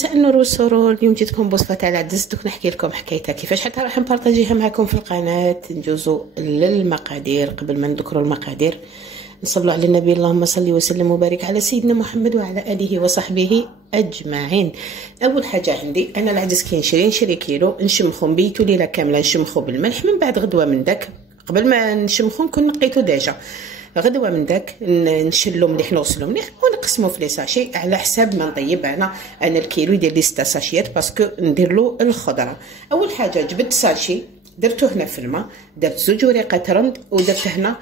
مساء النور والسرور. اليوم جيتكم بوصفه تاع العدس، دوك نحكي لكم حكايتها كيفاش حتى راح نبارطاجيها معكم في القناه. ندوزو للمقادير. قبل ما نذكروا المقادير نصلوا على النبي، اللهم صل وسلم وبارك على سيدنا محمد وعلى اله وصحبه اجمعين. اول حاجه عندي انا العدس كي نشري كيلو، نشمخو نبيتو ليله كامله، نشمخو بالملح. من بعد غدوه من داك، قبل ما نشمخو نكون نقيتو ديجا. غدوه من داك نشلو مليح، نغسلو مليح ونقسمو في لي ساشي على حساب ما نطيب. انا الكيلو يدير لي 6 ساشيات باسكو ندير له الخضره. اول حاجه جبت ساشي درتو هنا في الماء، درت 2 وريقات رند ودرت هنا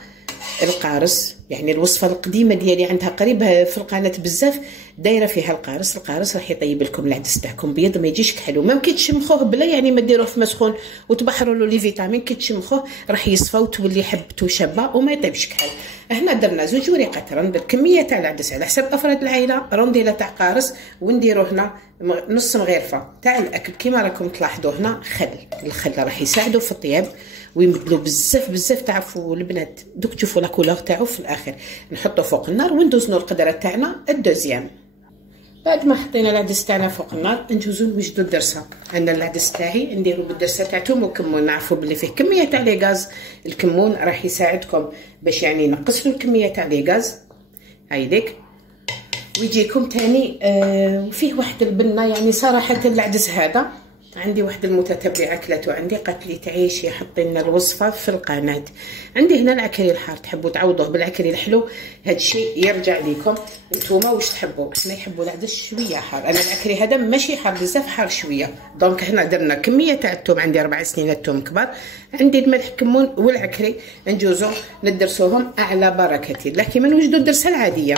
القارص. يعني الوصفه القديمه ديالي عندها قريبه في القناه بزاف، دايره فيها القارص. القارص راح يطيب لكم العدس تاعكم بيض، ما يجيش كحلو. ممكن تشمخوه بلا، يعني ما ديروه في مسخون وتبحروا له لي فيتامين. كي تشمخوه راح يصفى وتولي حبته شابه وما يطيبش كحل. هنا درنا 2 وريقات رند. الكميه تاع العدس على حسب افراد العائله، رونديله تاع قارص، ونديرو هنا نص مغرفه تاع الاكل كيما راكم تلاحظوا. هنا الخل راح يساعدوا في الطياب ويمدلو بزاف. تعرفوا البنات دوك تشوفوا لا كولور تاعو في الاخر. نحطو فوق النار وندوزنو القدره تاعنا الدوزيام. بعد ما حطينا العدس تاعنا فوق النار نجوزو نوجدو الدرسه. عندنا العدس تاعي نديرو بالدرسه تاع توم وكمون. نعرفوا بلي فيه كميه تاع لي غاز. الكمون راح يساعدكم باش يعني نقصوا الكميه تاع لي غاز هايديك. ويجيكم تاني فيه واحد البنه. يعني صراحه العدس هذا عندي واحد المتتبعه كلاتو عندي، قالت لي تعيشي حطي لنا الوصفه في القناه. عندي هنا العكري الحار، تحبوا تعوضوه بالعكري الحلو، هذا الشيء يرجع لكم نتوما واش تحبوا. حنا يحبوا العدس شويه حار، انا العكري هذا ماشي حار بزاف، حار شويه. دونك هنا درنا كميه تاع الثوم، عندي 4 سنينات ثوم كبار، عندي الملح كمون والعكري. نجوزو ندرسوهم على بركه الله كيما نوجدوا الدرسه العاديه.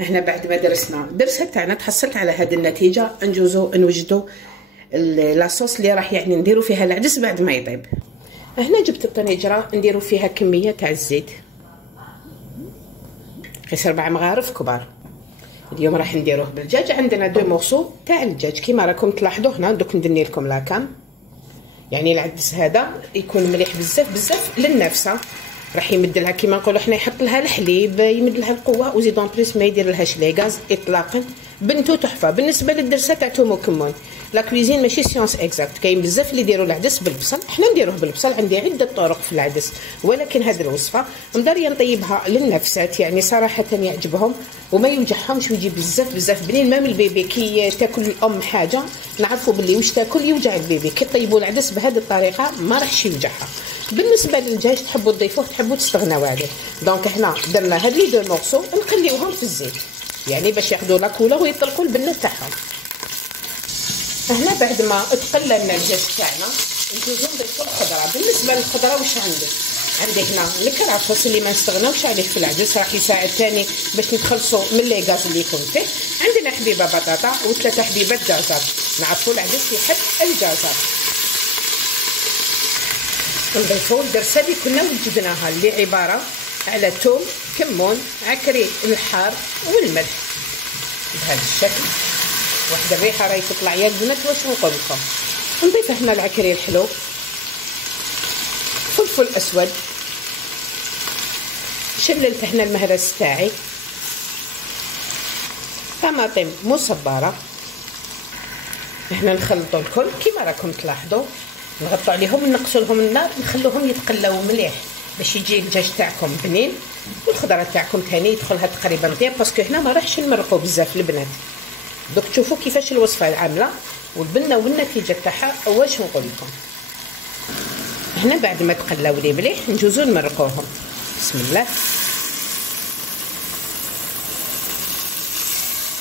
هنا بعد ما درسنا الدرسه تاعنا تحصلت على هذه النتيجه، نجوزو نوجدوا لاصوص اللي راح يعني نديرو فيها العدس بعد ما يطيب. هنا جبت الطنجره نديرو فيها كميه تاع الزيت، قيس 4 مغارف كبار. اليوم راح نديروه بالدجاج. عندنا 2 مورسو تاع الدجاج كيما راكم تلاحظوا هنا. دوك ندني لكم لاكام. يعني العدس هذا يكون مليح بزاف للنفسه، راح يمد لها كيما نقولوا حنا، يحط لها الحليب، يمد لها القوه، وزيدون بريس ما يدير لهاش لي غاز اطلاقا. بنتو تحفه. بالنسبه للدرسه تاع توم وكمون، لا كويزين ماشي سيونس اكزاكت. كاين بزاف اللي يديروا العدس بالبصل، حنا نديروه بالبصل. عندي عده طرق في العدس، ولكن هذه الوصفه مداريه نطيبها للنفسات. يعني صراحه يعجبهم وما يوجعهمش ويجي بزاف بنين. مام البيبي كي تاكل الام حاجه نعرفوا باللي واش تاكل يوجع البيبي. كي طيبوا العدس بهذه الطريقه ما راحش يوجعها. بالنسبه للدجاج تحبوا تضيفوه، تحبوا تستغناو عليه. دونك هنا درنا هاد لي 2 مورسو نقليوهم في الزيت، يعني باش ياخذوا لا كولا ويطلقوا البنه تاعهم. هنا بعد ما تقلى لنا الدجاج تاعنا نجوزو نضيفو الخضره. بالنسبه للخضره واش عندي هنا الكرافس اللي ما نستغناوش عليه في العدس، راح يساعد ثاني باش نتخلصوا من لي غاز اللي يكون فيه. عندنا حبيبه بطاطا و3 حبيبات جزر. نعرفوا العدس يحب الجزر. نضيفو الدرسه اللي كنا وجدناها اللي عباره على ثوم كمون عكري الحار والملح بهذا الشكل. واحد الريحه راهي تطلع يا البنات واش نقول لكم. نضيف هنا العكري الحلو، فلفل اسود، شللت هنا المهرس تاعي، طماطم مصبره. هنا نخلطوا الكل كيما راكم تلاحظوا. نغطوا عليهم نقصوا لهم النار، نخلوهم يتقلاو مليح باش يجي الدجاج تاعكم بنين. والخضره تاعكم ثاني يدخلها تقريبا طياب، باسكو هنا ما راحش نمرقوا بزاف البنات. دوك تشوفوا كيفاش الوصفه عامله والبنه والنتيجه تاعها واش نقول لكم. هنا بعد ما تقلاو لي مليح نجوزو نمرقوهم. بسم الله.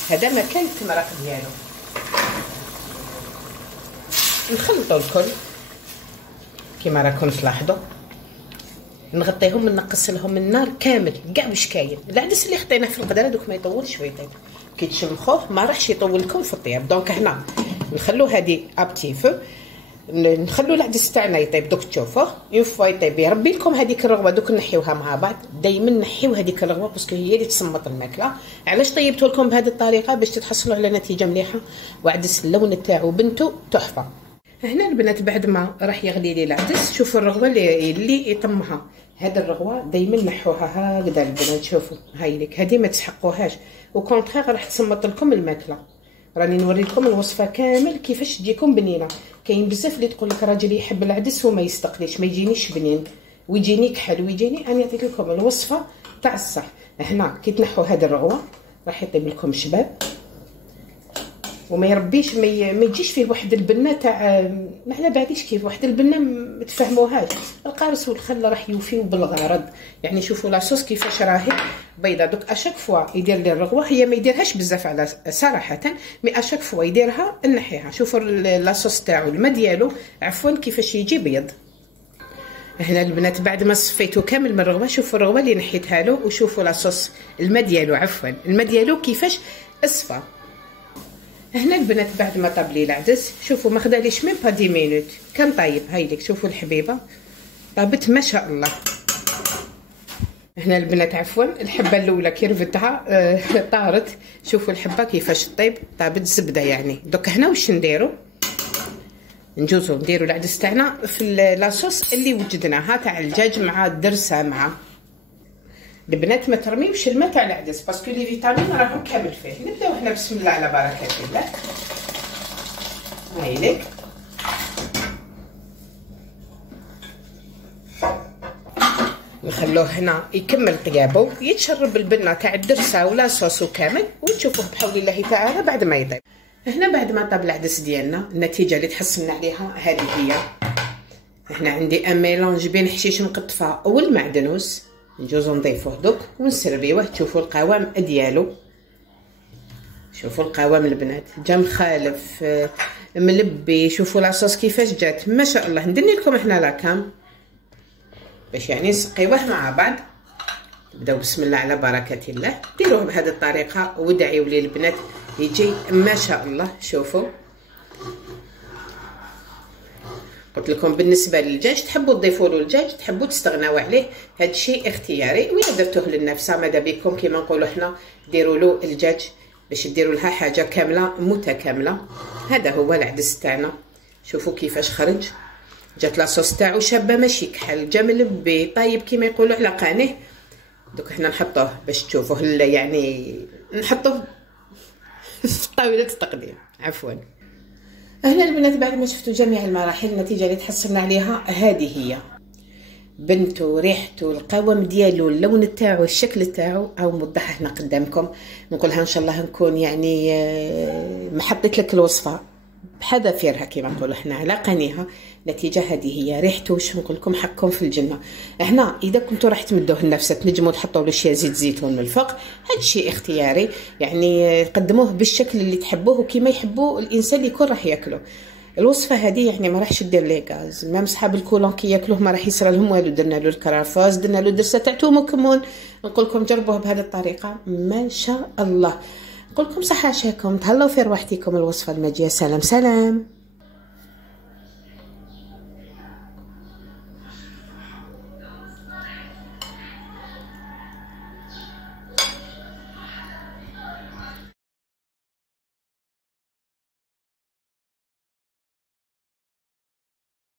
هذا مكان التمرق ديالو. نخلطوا الكل كيما راكم تلاحظوا. نغطيهم نقص لهم النار كامل كاع واش كاين. العدس اللي حطيناه في القدره دوك ما يطولش ويطيب. كي تشمخوه ما راحش يطول لكم في الطياب. دونك هنا نخلو هذه ابتي فو، نخلو العدس تاعنا يطيب. دوك تشوفوه يوفوا يطيب. يربي لكم هذيك الرغوه. دوك نحيوها مع بعض. دائما نحيو هذيك الرغوه باسكو هي اللي تصمت الماكله. علاش طيبتو لكم بهذه الطريقه؟ باش تتحصلوا على نتيجه مليحه وعدس اللون تاعو بنتو تحفه. هنا البنات بعد ما راح يغلي لي العدس، شوفوا الرغوه اللي يطمها. هاد الرغوه دائما نحوها هكذا البنات. شوفوا هاي لك، هذه ما تسحقوهاش وكونترير راح تصمت لكم الماكله. راني نوري لكم الوصفه كامل كيفاش تجيكم بنينه. كاين بزاف اللي تقول لك راجلي يحب العدس وما يستقليش، ما يجينيش بنين ويجيني كحل ويجيني. انا عطيت لكم الوصفه تاع الصح. هنا كي تنحوا هذا الرغوه راح يطيب لكم شباب وما يربيش، ما يجيش فيه واحد البنه تاع ما على باليش كيف واحد البنه ما تفهموهاش. القارص والخل راح يوفيو بالغرض. يعني شوفوا لاصوص كيفاش راهي بيضه. دوك اشاك فوا يدير لي الرغوه، هي ما يديرهاش بزاف على صراحه، مي اشاك فوا يديرها نحيها. شوفوا لاصوص تاعو الماء ديالو عفوا كيفاش يجي بيض. هنا البنات بعد ما صفيتو كامل من الرغوه، شوفوا الرغوه اللي نحيتها له وشوفوا لاصوص الماء ديالو عفوا الماء ديالو كيفاش اصفى. هنا البنات بعد ما طاب لي العدس شوفوا ما خداليش ميم با 10 مينوت كان طايب. هايليك شوفوا الحبيبه طابت ما شاء الله. هنا البنات عفوا الحبه الاولى كي رفدتها طارت. شوفوا الحبه كيفاش طيب طابت زبده يعني. دوك هنا واش نديرو؟ نجوزو نديرو العدس تاعنا في لاصوص اللي وجدناها تاع الدجاج مع الدرسه مع البنات. ما ترميوش الماء تاع العدس باسكو لي فيتامين راهم كامل فيه. نبداو هنا بسم الله على بركه الله. هايليك نخلوه هنا يكمل طيابه يتشرب البنه تاع الدرسه ولا صوصو كامل وتشوفوه بحول الله تعالى بعد ما يطيب. هنا بعد ما طاب العدس ديالنا النتيجه اللي تحصلنا عليها هذه هي. هنا عندي ان ميلونج بين حشيش مقطفه والمعدنوس. نجوزو نضيفوه دوك ونسربيوه. تشوفوا القوام ديالو، شوفوا القوام البنات جا مخالف ملبي. شوفوا لاصوص كيفاش جات ما شاء الله. ندني لكم هنا لاكام باش يعني نسقيوه مع بعض. نبداو بسم الله على بركه الله. ديروه بهذه الطريقه ودعيوا لي البنات يجي ما شاء الله. شوفوا قلت لكم بالنسبه للدجاج تحبوا تضيفوا له الدجاج تحبوا تستغناو عليه، هذا الشيء اختياري. وإلا درتوه للنفسه ماذا بكم كيما نقولوا حنا ديروا له الدجاج باش ديروا لها حاجه كامله متكامله. هذا هو العدس تاعنا. شوفوا كيفاش خرج جات لاصوص تاعو شابه ماشي كحل جا ملبي طايب كيما يقولوا على قانيه. دوك حنا نحطوه باش تشوفوه يعني نحطوه في طاوله التقديم عفوا. هنا البنات بعد ما شفتوا جميع المراحل النتيجه اللي تحصلنا عليها هذه هي. بنته ريحته القوام ديالو اللون تاعو الشكل تاعو او موضحه هنا قدامكم. نقولها ان شاء الله نكون يعني ما حطيت لك الوصفه بحذافيرها كيما نقولوا حنا على قانيها. نتيجه هذه هي. ريحته واش نقول لكم حقكم في الجنه. هنا اذا كنتوا راح تمدوه لنفسه تنجموا تحطوا له شويه زيت زيتون من الفوق. هذا الشيء اختياري يعني قدموه بالشكل اللي تحبوه وكيما يحبوا الانسان اللي يكون راح ياكله. الوصفه هذه يعني ما راحش دير لي غاز. مام صحاب الكولون كي ياكلوه ما راح يصرى لهم والو. درنا له الكرافاس درنا له درسه تاع توم وكمون. نقول لكم جربوه بهذه الطريقه ما شاء الله. نقول لكم صحه عشاكم تهلاو في رواحتكم. الوصفه الماجيه سلام سلام.